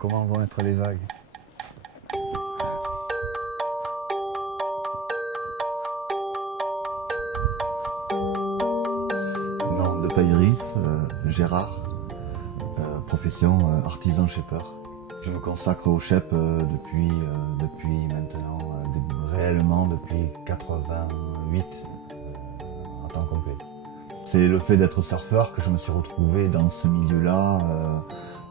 comment vont être les vagues. Nom de Payris, Gérard, profession artisan shaper. Je me consacre au shape depuis maintenant, réellement depuis 88 en temps complet. C'est le fait d'être surfeur que je me suis retrouvé dans ce milieu-là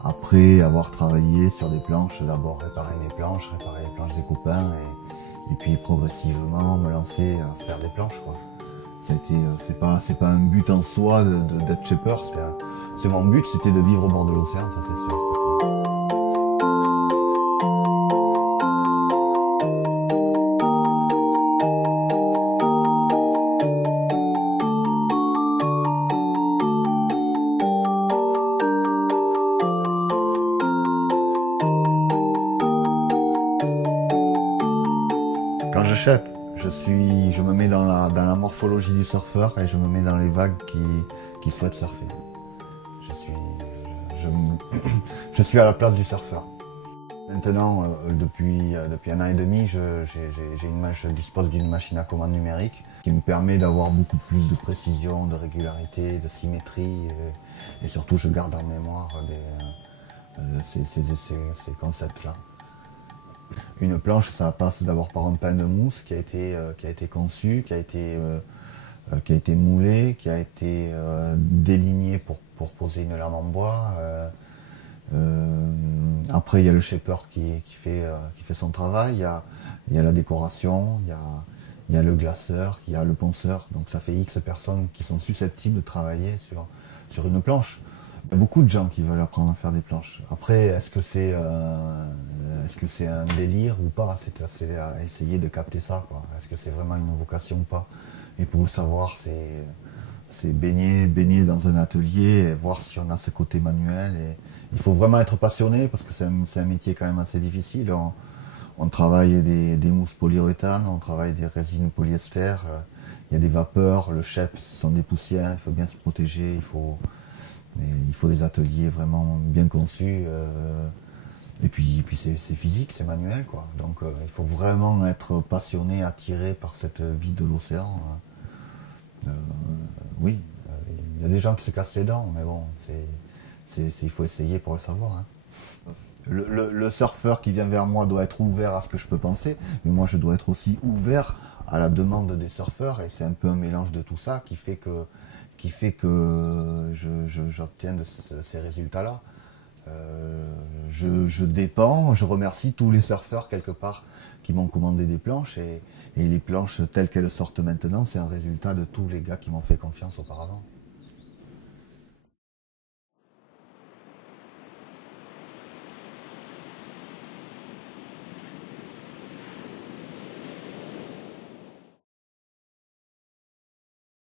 après avoir travaillé sur des planches, d'abord réparer mes planches, réparer les planches des copains et puis progressivement me lancer à faire des planches, quoi. C'est pas un but en soi d'être shaper, c'est mon but, c'était de vivre au bord de l'océan, ça c'est sûr. Quand je shape, je me mets dans la morphologie du surfeur et je me mets dans les vagues qui souhaitent surfer. Je suis à la place du surfeur. Maintenant, depuis un an et demi, je dispose d'une machine à commande numérique qui me permet d'avoir beaucoup plus de précision, de régularité, de symétrie et surtout je garde en mémoire ces concepts-là. Une planche, ça passe d'abord par un pain de mousse qui a été conçu, qui a été moulé, qui a été déligné pour poser une lame en bois. Après, il y a le shaper qui fait son travail, il y a la décoration, il y a le glaceur, il y a le ponceur. Donc ça fait X personnes qui sont susceptibles de travailler sur une planche. Il y a beaucoup de gens qui veulent apprendre à faire des planches. Après, est-ce que c'est un délire ou pas? C'est à essayer de capter ça, quoi. Est-ce que c'est vraiment une vocation ou pas? Et pour le savoir, c'est baigner dans un atelier et voir si on a ce côté manuel. Et il faut vraiment être passionné parce que c'est un métier quand même assez difficile. On travaille des mousses polyuréthane, on travaille des résines polyester. Il y a des vapeurs, le shape, ce sont des poussières, il faut bien se protéger, il faut des ateliers vraiment bien conçus. Et puis c'est physique, c'est manuel, quoi. Donc il faut vraiment être passionné, attiré par cette vie de l'océan. Oui, il y a des gens qui se cassent les dents, mais bon, il faut essayer pour le savoir, hein. Le surfeur qui vient vers moi doit être ouvert à ce que je peux penser, mais moi je dois être aussi ouvert à la demande des surfeurs, et c'est un peu un mélange de tout ça qui fait que j'obtiens ces résultats-là. Je remercie tous les surfeurs quelque part qui m'ont commandé des planches et les planches telles qu'elles sortent maintenant, c'est un résultat de tous les gars qui m'ont fait confiance auparavant.